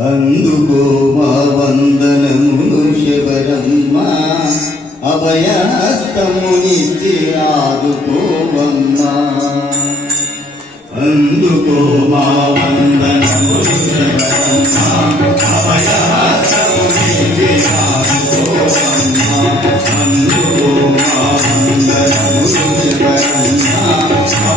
అందుకో మా వందనములు శబరమ్మ, అభయహస్తమునిచ్చి ఆదుకోవమ్మా. అందుకో మా వందనములు శబరమ్మ, అభయహస్తమునిచ్చి ఆదుకోవమ్మా. అందుకో మా వందనములు శబరమ్మ, అభయహస్తమునిచ్చి ఆదుకోవమ్మా.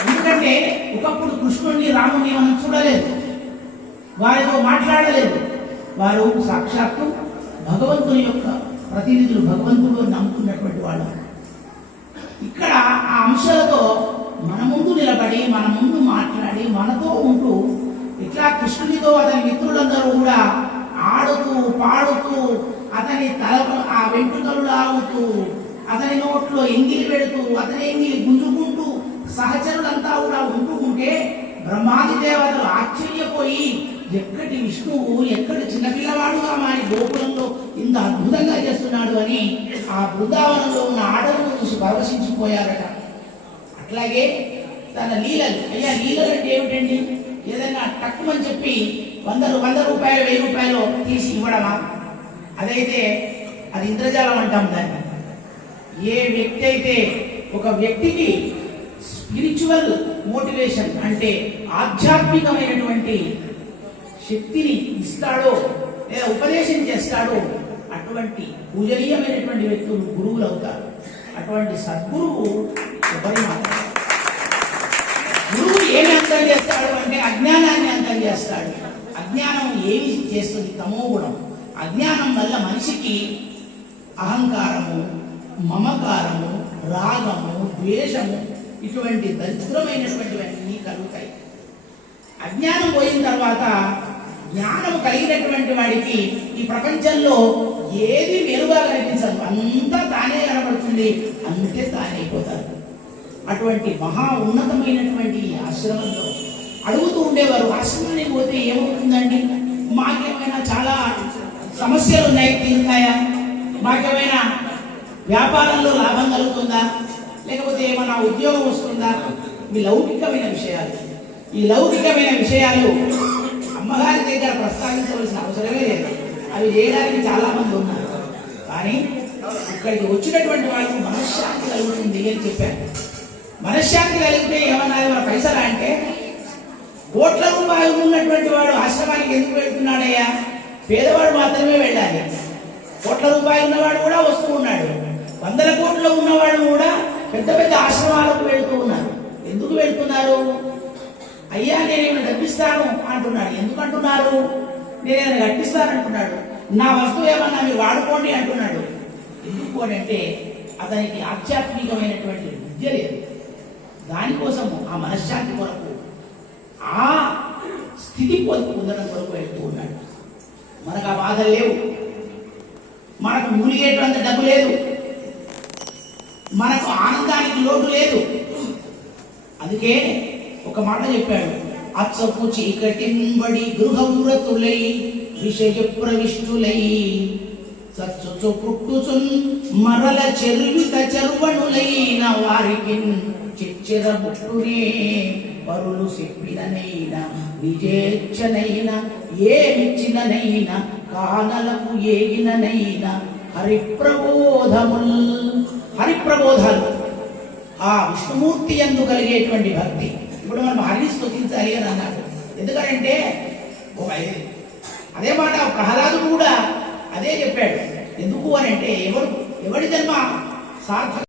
ఎందుకంటే ఒకప్పుడు కృష్ణుడిని రాముని మనం చూడలేదు, వారితో మాట్లాడలేదు. వారు సాక్షాత్తు భగవంతుని యొక్క ప్రతినిధులు, భగవంతుడు నమ్ముకున్నటువంటి వాళ్ళు. ఇక్కడ ఆ అంశాలతో మన ముందు నిలబడి, మన ముందు మాట్లాడి, మనతో ఉంటూ ఇట్లా కృష్ణునితో అతని మిత్రులందరూ కూడా ఆడుతూ పాడుతూ అతని తల ఆ వెంట్రుకలు లాగుతూ అతని నోట్లో ఎంగిలి పెడుతూ అతని ఎంగిలి గుంజుకుంటూ సహచరులంతా కూడా ఉంటూ బ్రహ్మాది దేవతలు ఆశ్చర్యపోయి ఎక్కడి విష్ణువు ఎక్కడి చిన్నపిల్లవాడుగా మారి గోకులంలో ఇంత అద్భుతంగా చేస్తున్నాడు అని ఆ బృందావనంలో ఉన్న ఆటలను చూసి పరవశించిపోయారట. అట్లాగే తన లీలలు, అయ్యా లీలలు అంటే ఏమిటండి? ఏదైనా తక్కువని చెప్పి 100 రూపాయలు 1000 రూపాయలు తీసి ఇవ్వడమా? అదైతే అది ఇంద్రజాలం అంటాం దాన్ని. ఏ వ్యక్తి అయితే ఒక వ్యక్తికి స్పిరిచువల్ మోటివేషన్ అంటే ఆధ్యాత్మికమైనటువంటి శక్తిని ఇస్తాడో లేదా ఉపదేశం చేస్తాడో అటువంటి పూజనీయమైనటువంటి వ్యక్తులు గురువులు అవుతారు. అటువంటి సద్గురువు ఎవరి మాట. గురువు ఏమి అంతం చేస్తాడు అంటే అజ్ఞానాన్ని అంతం చేస్తాడు. అజ్ఞానం ఏమి చేస్తుంది? తమో గుణం. అజ్ఞానం వల్ల మనిషికి అహంకారము, మమకారము, రాగము, ద్వేషము ఇటువంటి దరిద్రమైనటువంటివన్నీ కలుగుతాయి. అజ్ఞానం పోయిన తర్వాత జ్ఞానం కలిగినటువంటి వాడికి ఈ ప్రపంచంలో ఏది వేరుగా కనిపించదు, అంతా తానే కనబడుతుంది, అంతే తానే అయిపోతారు. అటువంటి మహా ఉన్నతమైనటువంటి ఆశ్రమంలో అడుగుతూ ఉండేవారు, ఆశ్రమానికి పోతే ఏమవుతుందండి? మాకేమైనా చాలా సమస్యలు ఉన్నాయి, తీరుతాయా? మాకేమైనా వ్యాపారంలో లాభం కలుగుతుందా? లేకపోతే ఏమైనా ఉద్యోగం వస్తుందా? ఈ లౌకికమైన విషయాలు, ఈ లౌకికమైన విషయాలు అమ్మగారి దగ్గర ప్రస్తావించవలసిన అవసరమే లేదు. అవి చేయడానికి చాలా మంది ఉన్నారు. కానీ ఇక్కడికి వచ్చినటువంటి వాళ్ళకి మనశ్శాంతి కలుగుతుంది అని చెప్పారు. మనశ్శాంతి కలిగితే ఏమన్నా మన పైసలా అంటే, కోట్ల రూపాయలు ఉన్నటువంటి వాడు ఆశ్రమానికి ఎందుకు వెళ్తున్నాడయ్యా? పేదవాడు మాత్రమే వెళ్ళాలి. కోట్ల రూపాయలు ఉన్నవాడు కూడా వస్తూ ఉన్నాడు. 100 కోట్లు ఉన్నవాడు కూడా పెద్ద పెద్ద ఆశ్రమాలకు వెళ్తూ ఉన్నారు. ఎందుకు వెళ్తున్నారు? అయ్యా నేనేమైనా కట్టిస్తాను అంటున్నాడు. ఎందుకు అంటున్నారు? నేనేమైనా కట్టిస్తాను అంటున్నాడు. నా వస్తువు ఏమన్నా మీరు వాడుకోండి అంటున్నాడు. ఎందుకు అంటే అతనికి ఆధ్యాత్మికమైనటువంటి విద్య లేదు. దానికోసం ఆ మనశ్శాంతి కొరకు, ఆ స్థితి పొందడం కొరకు వెళ్తూ ఉన్నాడు. మనకు ఆ బాధలు లేవు, మనకు మూలిగేటువంటి డబ్బు లేదు, మనకు ఆనందానికి లోటు లేదు. అందుకే ఒక మాట చెప్పాడు, అచ్చపు చీకటింబడి గృహవ్రతులై విషయ ప్రవిష్టులై చచ్చుచు పుట్టుచున్ మరల చెరువిత చెరువణులైన వారికి చిచ్చెర పుట్టునే పరులు చెప్పిననైనా నిజేచ్ఛనైనా ఏమిచ్చిననైనా కానలకు ఏగిననైనా హరిప్రబోధముల్. హరిప్రబోధాలు ఆ విష్ణుమూర్తి యందు కలిగేటువంటి భక్తి. ఇప్పుడు మనం హరిని స్తుతించాలి అని అన్నాడు. ఎందుకంటే అదే మాట ప్రహ్లాదుడు కూడా అదే చెప్పాడు. ఎందుకు అని అంటే ఎవడి జన్మ సార్థక